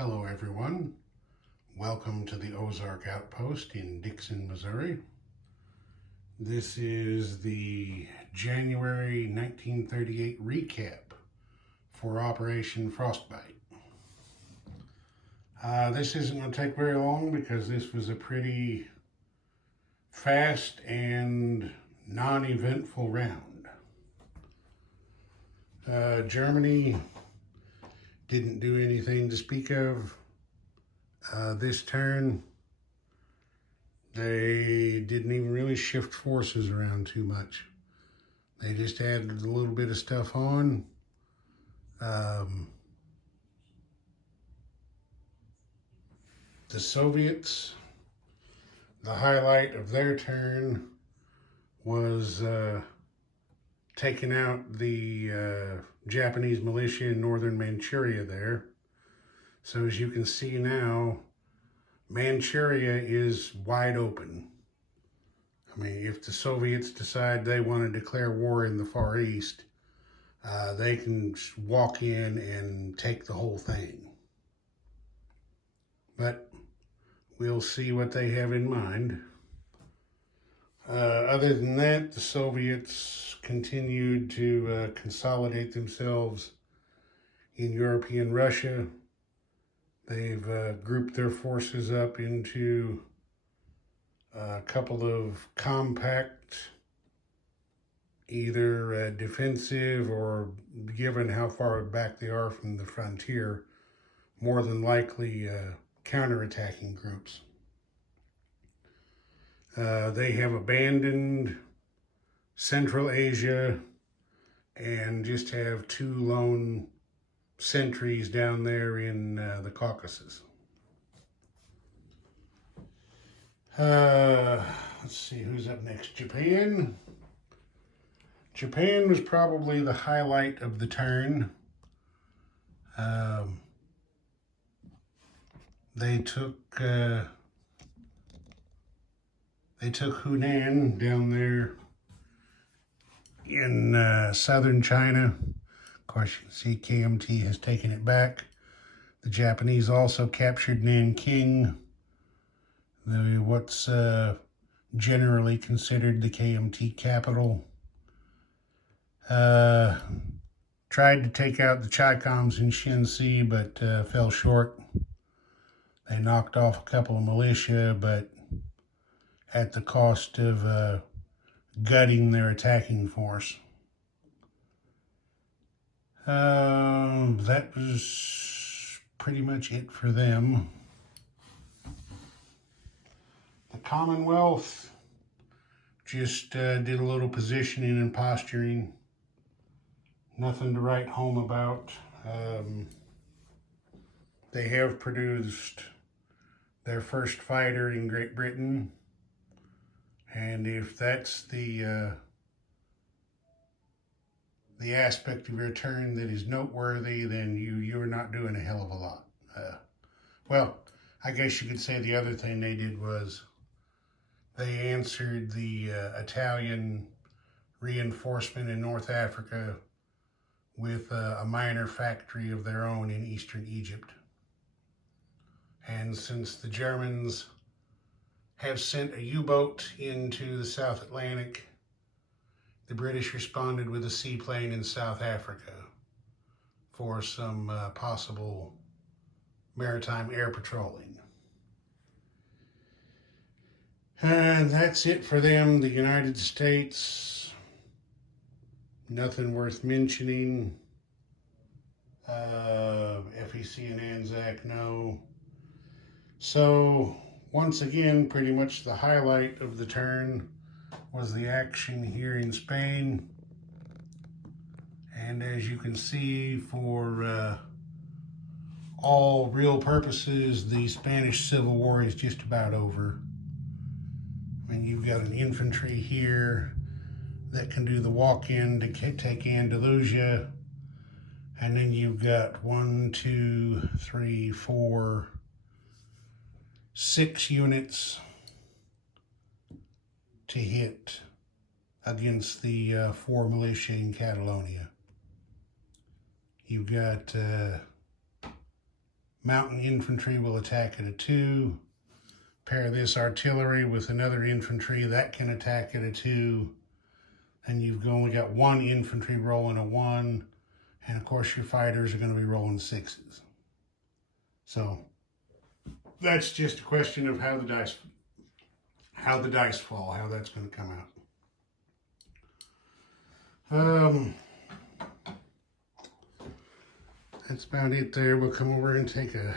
Hello everyone, welcome to the Ozark Outpost in Dixon, Missouri. This is the January 1938 recap for Operation Frostbite. This isn't going to take very long because this was a pretty fast and non-eventful round. Germany didn't do anything to speak of this turn. They didn't even really shift forces around too much. They just added a little bit of stuff on. The Soviets, the highlight of their turn was taking out the Japanese militia in northern Manchuria there. So as you can see now, Manchuria is wide open. I mean, if the Soviets decide they want to declare war in the Far East, they can walk in and take the whole thing. But we'll see what they have in mind. Other than that, the Soviets continued to consolidate themselves in European Russia. They've grouped their forces up into a couple of compact, either defensive or, given how far back they are from the frontier, more than likely counterattacking groups. They have abandoned Central Asia and just have two lone sentries down there in the Caucasus. Let's see who's up next. Japan. Japan was probably the highlight of the turn. They took Hunan down there in southern China. Of course, you can see KMT has taken it back. The Japanese also captured Nanking, what's generally considered the KMT capital. Tried to take out the Chi-Coms in Shenxi, but fell short. They knocked off a couple of militia, but at the cost of gutting their attacking force. That was pretty much it for them. The Commonwealth just did a little positioning and posturing. Nothing to write home about. They have produced their first fighter in Great Britain. And if that's the aspect of your turn that is noteworthy, then you're not doing a hell of a lot. Well, I guess you could say the other thing they did was they answered the Italian reinforcement in North Africa with a minor factory of their own in eastern Egypt. And since the Germans have sent a U-boat into the South Atlantic, the British responded with a seaplane in South Africa for some possible maritime air patrolling. And that's it for them. The United States, nothing worth mentioning. FEC and Anzac, no. So, once again, pretty much the highlight of the turn was the action here in Spain. And as you can see, for all real purposes, the Spanish Civil War is just about over. I mean, you've got an infantry here that can do the walk-in to take Andalusia. And then you've got 6 units to hit against the 4 militia in Catalonia. You've got mountain infantry will attack at a 2. Pair this artillery with another infantry that can attack at a 2. And you've only got 1 infantry rolling a 1. And of course your fighters are going to be rolling 6s. So that's just a question of how the dice fall, how that's going to come out. That's about it there. We'll come over and take a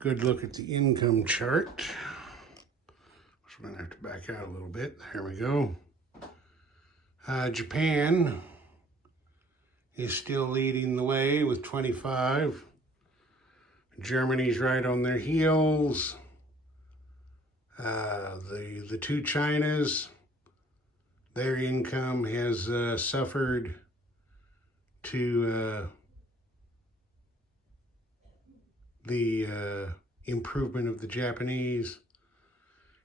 good look at the income chart. So we're going to have to back out a little bit. There we go. Japan is still leading the way with 25. Germany's right on their heels. The 2 Chinas, their income has suffered to the improvement of the Japanese,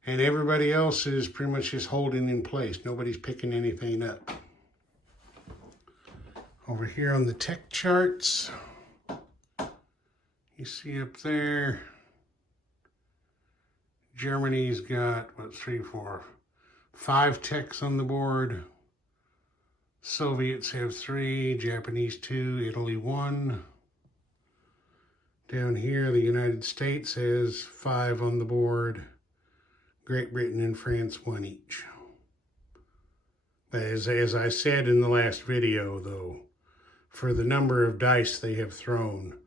and everybody else is pretty much just holding in place. Nobody's picking anything up. Over here on the tech charts, you see up there, Germany's got, 3, 4, 5 techs on the board. Soviets have 3, Japanese 2, Italy 1. Down here, the United States has 5 on the board. Great Britain and France 1 each. As I said in the last video, though, for the number of dice they have thrown,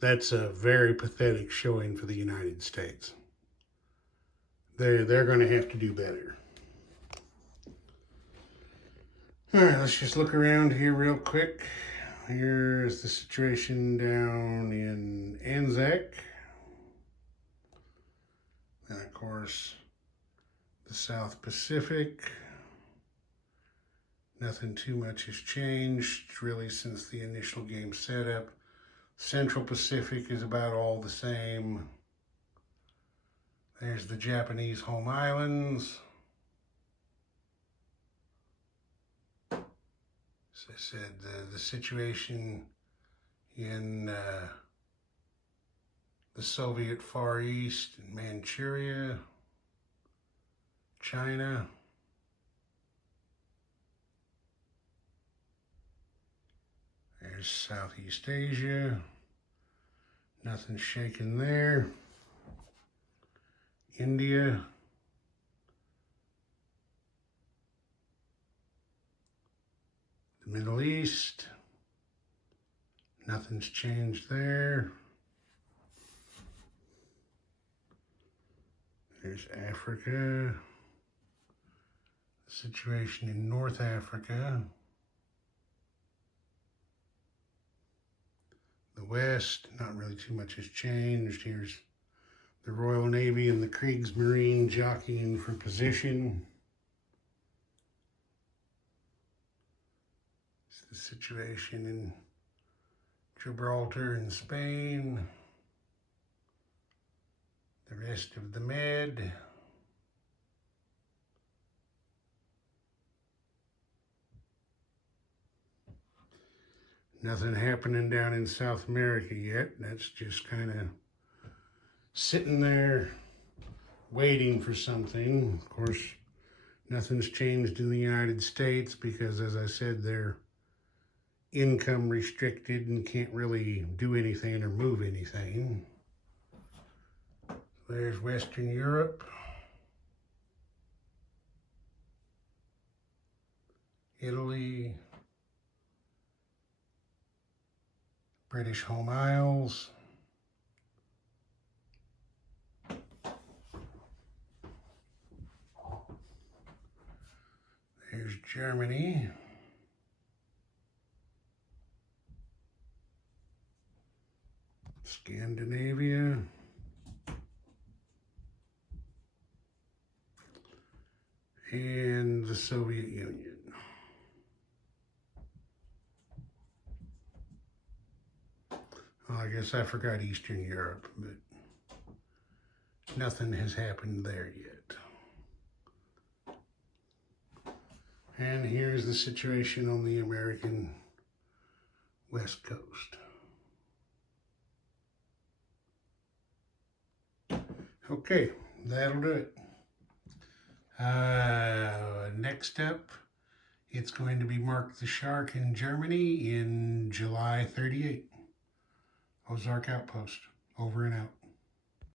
that's a very pathetic showing for the United States. They're going to have to do better. All right, let's just look around here real quick. Here's the situation down in Anzac. And of course, the South Pacific. Nothing too much has changed really since the initial game setup. Central Pacific is about all the same. There's the Japanese home islands. As I said, the situation in the Soviet Far East and Manchuria, China. There's Southeast Asia. Nothing shaking there. India. The Middle East. Nothing's changed there. There's Africa. The situation in North Africa. The West, not really too much has changed. Here's the Royal Navy and the Kriegsmarine jockeying for position. It's the situation in Gibraltar and Spain. The rest of the Med. Nothing happening down in South America yet. That's just kind of sitting there waiting for something. Of course, nothing's changed in the United States because, as I said, they're income restricted and can't really do anything or move anything. There's Western Europe. Italy. British Home Isles. There's Germany. Scandinavia. And the Soviet Union. Well, I guess I forgot Eastern Europe, but nothing has happened there yet. And here's the situation on the American West Coast. Okay, that'll do it. Next up, it's going to be Mark the Shark in Germany in July 38. Ozark Outpost. Over and out.